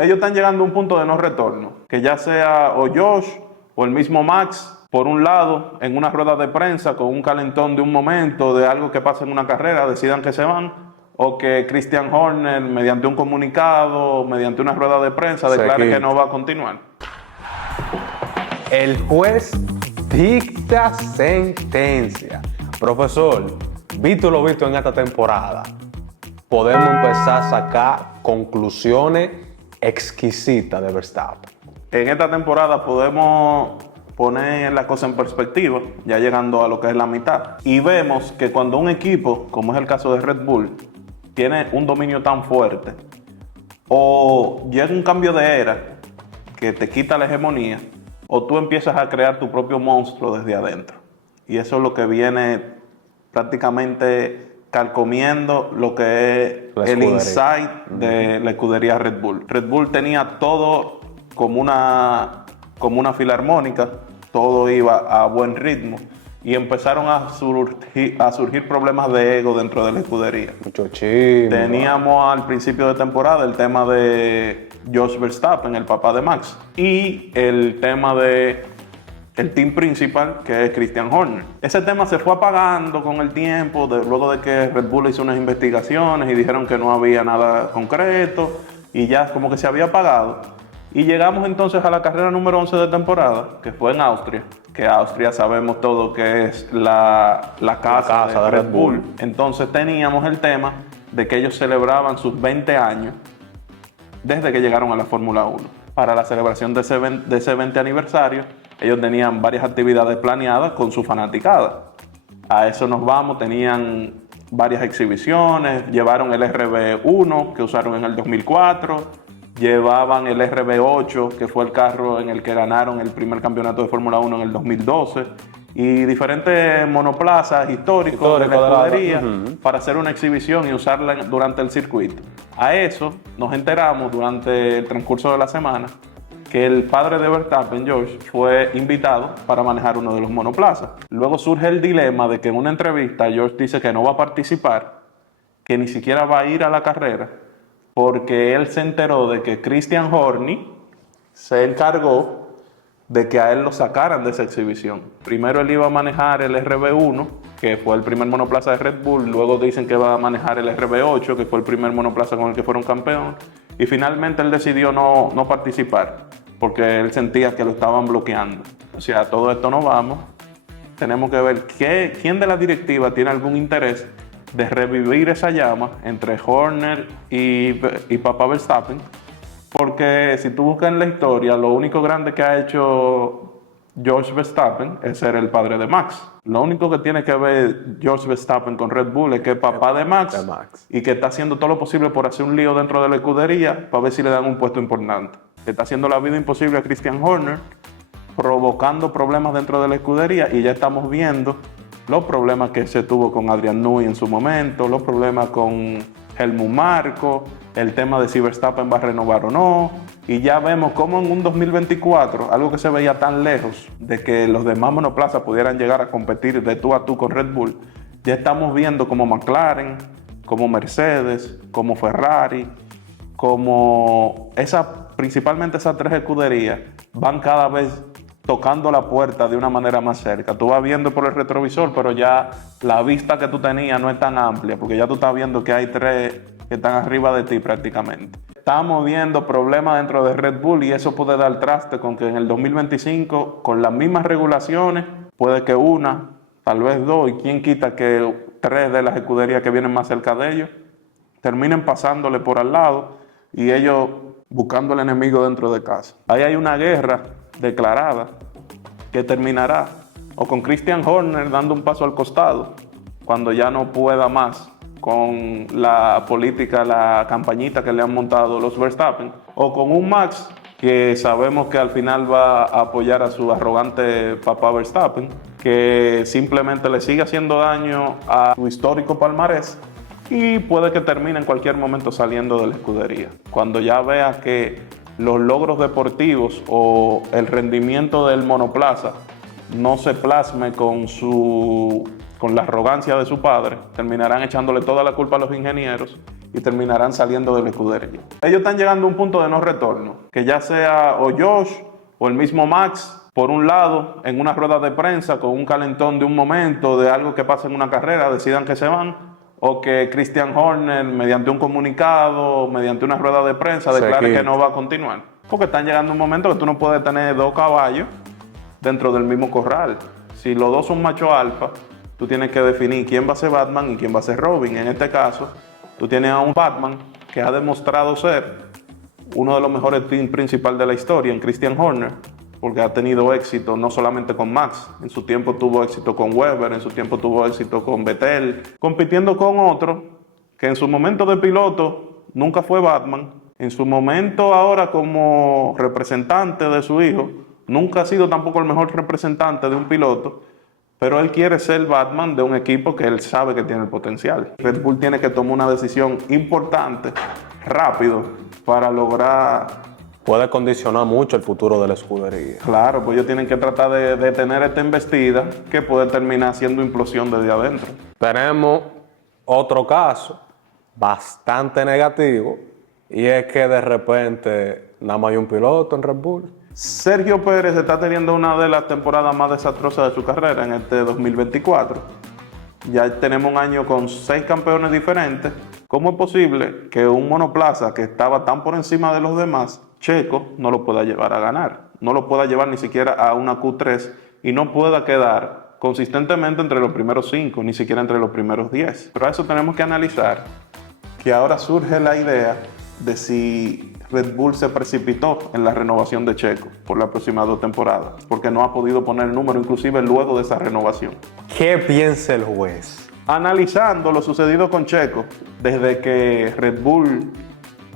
Ellos están llegando a un punto de no retorno, que ya sea o Josh o el mismo Max, por un lado, en una rueda de prensa con un calentón de un momento, de algo que pasa en una carrera, decidan que se van, o que Christian Horner, mediante un comunicado, mediante una rueda de prensa, declare que no va a continuar. El juez dicta sentencia. Profesor, visto lo visto en esta temporada, podemos empezar a sacar conclusiones exquisitas de Verstappen. En esta temporada podemos poner la cosa en perspectiva, ya llegando a lo que es la mitad. Y vemos que cuando un equipo, como es el caso de Red Bull, tiene un dominio tan fuerte, o llega un cambio de era que te quita la hegemonía, o tú empiezas a crear tu propio monstruo desde adentro. Y eso es lo que viene prácticamente carcomiendo lo que es el insight de la escudería Red Bull. Red Bull tenía todo como una filarmónica, todo iba a buen ritmo y empezaron a surgir problemas de ego dentro de la escudería. Mucho chisme. Teníamos al principio de temporada el tema de Jos Verstappen, el papá de Max, y el tema de el team principal, que es Christian Horner. Ese tema se fue apagando con el tiempo, luego de que Red Bull hizo unas investigaciones y dijeron que no había nada concreto y ya como que se había apagado. Y llegamos entonces a la carrera número 11 de temporada, que fue en Austria, que Austria sabemos todo que es la casa de Red Bull. Entonces teníamos el tema de que ellos celebraban sus 20 años desde que llegaron a la Fórmula 1. Para la celebración de ese 20 aniversario, ellos tenían varias actividades planeadas con su fanaticada. A eso nos vamos, tenían varias exhibiciones, llevaron el RB1 que usaron en el 2004, llevaban el RB8, que fue el carro en el que ganaron el primer campeonato de Fórmula 1 en el 2012, y diferentes monoplazas históricos de la escudería para hacer una exhibición y usarla durante el circuito. A eso nos enteramos durante el transcurso de la semana que el padre de Verstappen, George, fue invitado para manejar uno de los monoplazas. Luego surge el dilema de que en una entrevista George dice que no va a participar, que ni siquiera va a ir a la carrera, porque él se enteró de que Christian Horner se encargó de que a él lo sacaran de esa exhibición. Primero él iba a manejar el RB1, que fue el primer monoplaza de Red Bull, luego dicen que va a manejar el RB8, que fue el primer monoplaza con el que fueron campeón, y finalmente él decidió no participar, porque él sentía que lo estaban bloqueando. O sea, todo esto no vamos. Tenemos que ver quién de la directiva tiene algún interés de revivir esa llama entre Horner y papá Verstappen, porque si tú buscas en la historia, lo único grande que ha hecho Jos Verstappen es ser el padre de Max. Lo único que tiene que ver Jos Verstappen con Red Bull es que es papá de Max y que está haciendo todo lo posible por hacer un lío dentro de la escudería para ver si le dan un puesto importante. Que está haciendo la vida imposible a Christian Horner, provocando problemas dentro de la escudería, y ya estamos viendo los problemas que se tuvo con Adrian Newey en su momento, los problemas con Helmut Marko, el tema de si Verstappen va a renovar o no, y ya vemos cómo en un 2024, algo que se veía tan lejos de que los demás monoplazas pudieran llegar a competir de tú a tú con Red Bull, ya estamos viendo como McLaren, como Mercedes, como Ferrari, como principalmente esas tres escuderías van cada vez tocando la puerta de una manera más cerca. Tú vas viendo por el retrovisor, pero ya la vista que tú tenías no es tan amplia, porque ya tú estás viendo que hay tres que están arriba de ti prácticamente. Estamos viendo problemas dentro de Red Bull y eso puede dar traste con que en el 2025, con las mismas regulaciones, puede que una, tal vez dos, y quién quita que tres de las escuderías que vienen más cerca de ellos terminen pasándole por al lado y ellos buscando el enemigo dentro de casa. Ahí hay una guerra declarada que terminará o con Christian Horner dando un paso al costado cuando ya no pueda más con la política, la campañita que le han montado los Verstappen, o con un Max que sabemos que al final va a apoyar a su arrogante papá Verstappen, que simplemente le sigue haciendo daño a su histórico palmarés y puede que termine en cualquier momento saliendo de la escudería. Cuando ya vea que los logros deportivos o el rendimiento del monoplaza no se plasme con la arrogancia de su padre, terminarán echándole toda la culpa a los ingenieros y terminarán saliendo de la escudería. Ellos están llegando a un punto de no retorno, que ya sea o Josh o el mismo Max, por un lado, en una rueda de prensa con un calentón de un momento, de algo que pasa en una carrera, decidan que se van, o que Christian Horner, mediante un comunicado, mediante una rueda de prensa, declare que no va a continuar. Porque están llegando a un momento que tú no puedes tener dos caballos dentro del mismo corral. Si los dos son macho alfa, tú tienes que definir quién va a ser Batman y quién va a ser Robin. En este caso, tú tienes a un Batman que ha demostrado ser uno de los mejores team principales de la historia en Christian Horner, porque ha tenido éxito no solamente con Max, en su tiempo tuvo éxito con Webber, en su tiempo tuvo éxito con Vettel, compitiendo con otro que en su momento de piloto nunca fue Batman, en su momento ahora como representante de su hijo, nunca ha sido tampoco el mejor representante de un piloto, pero él quiere ser Batman de un equipo que él sabe que tiene el potencial. Red Bull tiene que tomar una decisión importante, rápido, para lograr... Puede condicionar mucho el futuro de la escudería. Claro, pues ellos tienen que tratar de tener esta embestida que puede terminar siendo implosión desde adentro. Tenemos otro caso bastante negativo y es que de repente nada más hay un piloto en Red Bull. Sergio Pérez está teniendo una de las temporadas más desastrosas de su carrera en este 2024. Ya tenemos un año con 6 campeones diferentes. ¿Cómo es posible que un monoplaza que estaba tan por encima de los demás, Checo, no lo pueda llevar a ganar? No lo pueda llevar ni siquiera a una Q3 y no pueda quedar consistentemente entre los primeros 5, ni siquiera entre los primeros 10. Pero a eso tenemos que analizar que ahora surge la idea de si Red Bull se precipitó en la renovación de Checo por las próximas 2 temporadas, porque no ha podido poner el número inclusive luego de esa renovación. ¿Qué piensa el juez? Analizando lo sucedido con Checo, desde que Red Bull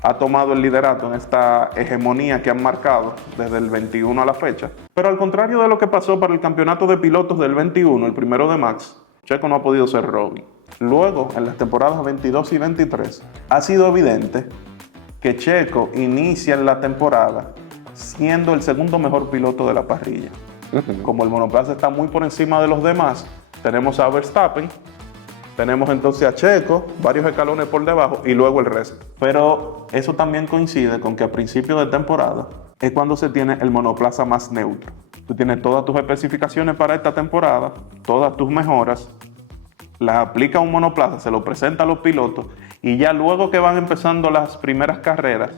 ha tomado el liderato en esta hegemonía que han marcado desde el 21 a la fecha. Pero al contrario de lo que pasó para el campeonato de pilotos del 21, el primero de Max, Checo no ha podido ser Robin. Luego, en las temporadas 22 y 23, ha sido evidente que Checo inicia en la temporada siendo el segundo mejor piloto de la parrilla. Como el monoplaza está muy por encima de los demás, tenemos a Verstappen, tenemos entonces a Checo, varios escalones por debajo y luego el resto. Pero eso también coincide con que a principio de temporada es cuando se tiene el monoplaza más neutro. Tú tienes todas tus especificaciones para esta temporada, todas tus mejoras, las aplica a un monoplaza, se lo presenta a los pilotos y ya luego que van empezando las primeras carreras,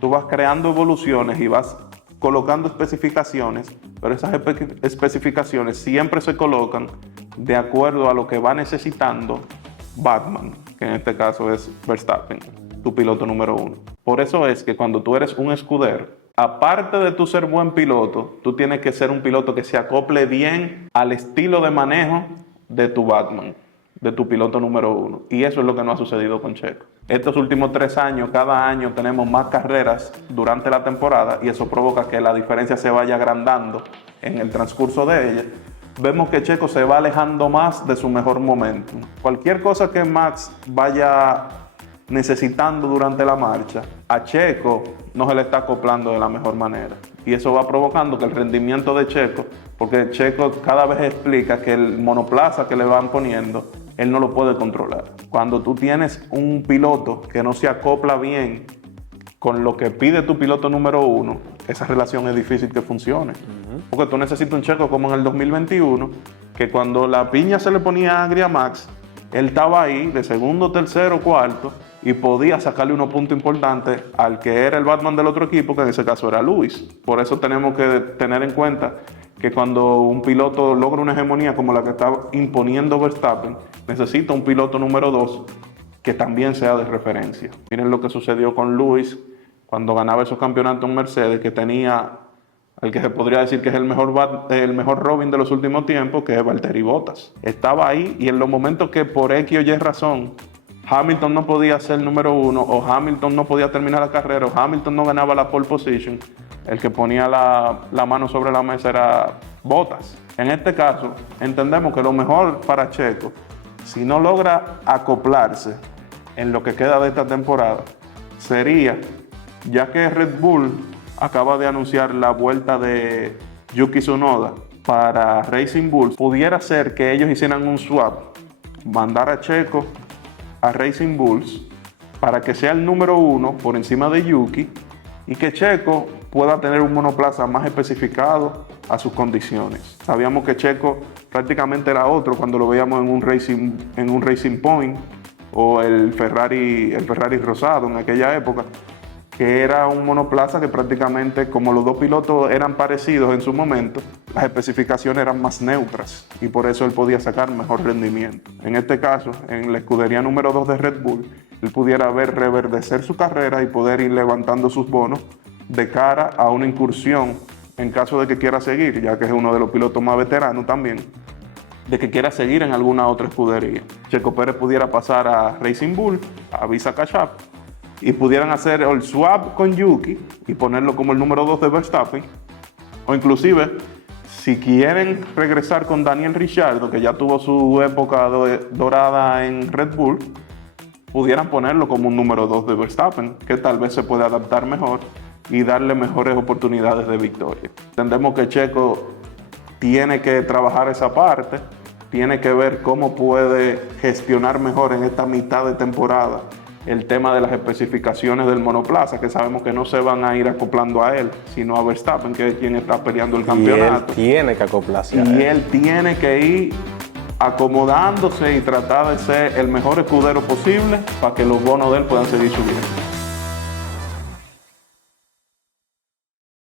tú vas creando evoluciones y vas colocando especificaciones, pero esas especificaciones siempre se colocan de acuerdo a lo que va necesitando Batman, que en este caso es Verstappen, tu piloto número 1. Por eso es que cuando tú eres un escudero, aparte de tú ser buen piloto, tú tienes que ser un piloto que se acople bien al estilo de manejo de tu Batman, de tu piloto número 1. Y eso es lo que no ha sucedido con Checo. Estos últimos 3 años, cada año tenemos más carreras durante la temporada y eso provoca que la diferencia se vaya agrandando en el transcurso de ella. Vemos que Checo se va alejando más de su mejor momento. Cualquier cosa que Max vaya necesitando durante la marcha, a Checo no se le está acoplando de la mejor manera. Y eso va provocando que el rendimiento de Checo, porque Checo cada vez explica que el monoplaza que le van poniendo, él no lo puede controlar. Cuando tú tienes un piloto que no se acopla bien con lo que pide tu piloto número 1, esa relación es difícil que funcione. Porque tú necesitas un Checo como en el 2021, que cuando la piña se le ponía agria a Max, él estaba ahí de segundo, tercero, cuarto y podía sacarle unos puntos importantes al que era el Batman del otro equipo, que en ese caso era Lewis. Por eso tenemos que tener en cuenta que cuando un piloto logra una hegemonía como la que está imponiendo Verstappen, necesita un piloto número 2 que también sea de referencia. Miren lo que sucedió con Lewis cuando ganaba esos campeonatos en Mercedes, que tenía al que se podría decir que es el mejor Robin de los últimos tiempos, que es Valtteri Bottas. Estaba ahí y en los momentos que por X o Y razón Hamilton no podía ser número 1 o Hamilton no podía terminar la carrera o Hamilton no ganaba la pole position, el que ponía la mano sobre la mesa era Bottas. En este caso, entendemos que lo mejor para Checo, si no logra acoplarse en lo que queda de esta temporada, sería, ya que Red Bull acaba de anunciar la vuelta de Yuki Tsunoda para Racing Bulls, pudiera ser que ellos hicieran un swap, mandar a Checo a Racing Bulls para que sea el número 1 por encima de Yuki y que Checo pueda tener un monoplaza más especificado a sus condiciones. Sabíamos que Checo prácticamente era otro cuando lo veíamos en un Racing Point o el Ferrari rosado en aquella época, que era un monoplaza que prácticamente, como los dos pilotos eran parecidos en su momento, las especificaciones eran más neutras y por eso él podía sacar mejor rendimiento. En este caso, en la escudería número 2 de Red Bull, él pudiera ver reverdecer su carrera y poder ir levantando sus bonos de cara a una incursión en caso de que quiera seguir, ya que es uno de los pilotos más veteranos también, de que quiera seguir en alguna otra escudería. Checo Pérez pudiera pasar a Racing Bull, a Visa Cash App, y pudieran hacer el swap con Yuki y ponerlo como el número 2 de Verstappen, o inclusive si quieren regresar con Daniel Ricciardo, que ya tuvo su época dorada en Red Bull, pudieran ponerlo como un número 2 de Verstappen, que tal vez se puede adaptar mejor y darle mejores oportunidades de victoria. Entendemos que Checo tiene que trabajar esa parte, tiene que ver cómo puede gestionar mejor en esta mitad de temporada el tema de las especificaciones del monoplaza, que sabemos que no se van a ir acoplando a él, sino a Verstappen, que es quien está peleando el campeonato. Y él tiene que acoplarse a Y él tiene que ir acomodándose y tratar de ser el mejor escudero posible para que los bonos de él puedan seguir subiendo.